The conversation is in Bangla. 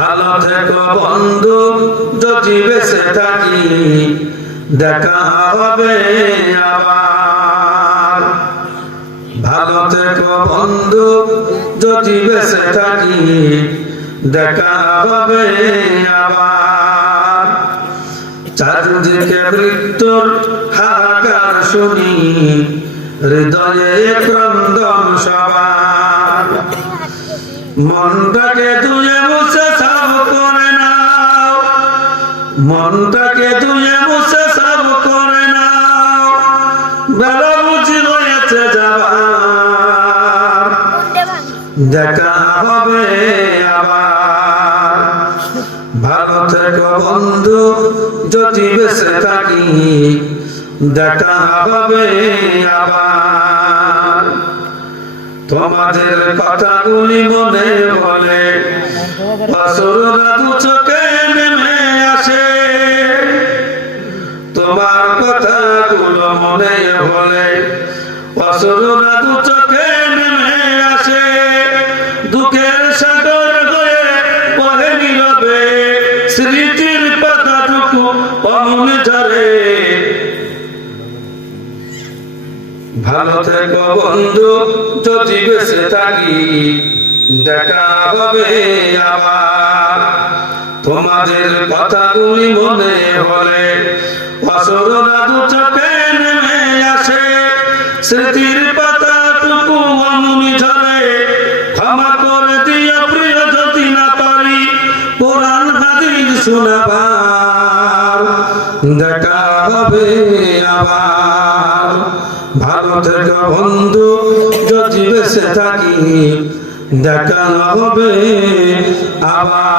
ভালো থেকো বন্ধু, যদি বেঁচে থাকি, দেখা হবে আবার। ভালো থেকো বন্ধু, যদি বেঁচে থাকি, দেখা হবে আবার। চারদিকে মৃত্যুর হাহাকার শুনি, হৃদয়ে ক্রন্দন সবার। মনটাকে ধুয়ে মুছে সাফ করে নাও। মনটাকে ধুয়ে মুছে সাফ করে নাও। বেলা বুঝি রয়েছে যাবার। দেখা হবে আবার। ভালো থেকো বন্ধু যদি বেঁচে থাকি দেখা হবে আবার। তোমাদের কথাগুলি মনে বলে। অসুররা দু চোখে নেমে আসে। তোমার কথাগুলো মনে বলে। অসুররা দু চোখে নেমে আসে। দুঃখের সাগর হয়ে পড়ে নীরবে। স্মৃতির পাতাটুকু অমন ঝরে। ভালো থেকো বন্ধু, যদি বেঁচে থাকি, দেখা হবে আবার তোমাদের কথাগুলি মনে হলে অসররা দু চোখে নেমে আসে। স্মৃতির পাতাটুকু অমনি ঝরে, ক্ষমা করে দিও প্রিয় যদি না পারি, কোরআন দেখা হবে আবার ভালো থেকে বন্ধু যদি বেঁচে থাকি দেখা হবে আবার।